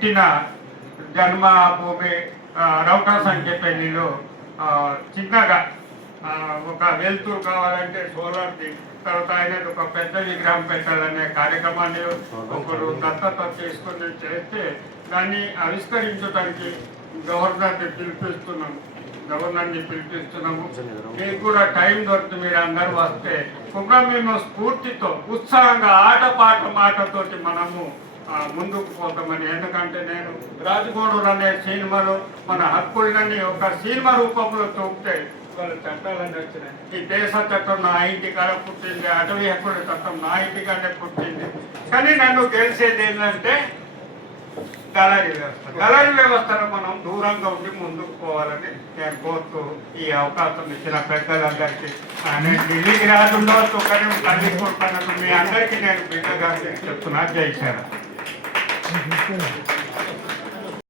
పుట్టిన జన్మభూమి రౌటా సంఖ్యపల్లిలో చిన్నగా ఒక వెలుతురు కావాలంటే సోలార్ది, తర్వాత ఆయనకు ఒక పెద్ద విగ్రహం పెట్టాలనే కార్యక్రమాన్ని ఒకరు దత్తత తీసుకుని చేస్తే దాన్ని ఆవిష్కరించడానికి గవర్నర్ని పిలిపిస్తున్నాము. మీకు కూడా టైం దొరుకుతుంది, మీరు అందరూ వస్తే మేము స్ఫూర్తితో ఉత్సాహంగా ఆటపాట మాటతోటి మనము ముందుకు పోతామని. ఎందుకంటే నేను రాజగోడూరు అనే సినిమాలో మన హక్కులని ఒక సినిమా రూపంలో చూపితే వాళ్ళ చట్టాలన్నీ వచ్చినాయి. ఈ దేశ చట్టం నా ఇంటికాడ పుట్టింది, అటవీ హక్కుల చట్టం నా ఇంటికాడే పుట్టింది. కానీ నన్ను గెలిచేది ఏంటంటే దళారీ వ్యవస్థను మనం దూరంగా ఉండి ముందుకు పోవాలని నేను కోరుతూ ఈ అవకాశం ఇచ్చిన పెద్దలందరికీ, నేను ఢిల్లీకి రాకుండా కానీ తల్లి కొడుకున్నట్టు మీ అందరికీ నేను బిడ్డగా చెప్తున్నా. జై శ్రీరామ్.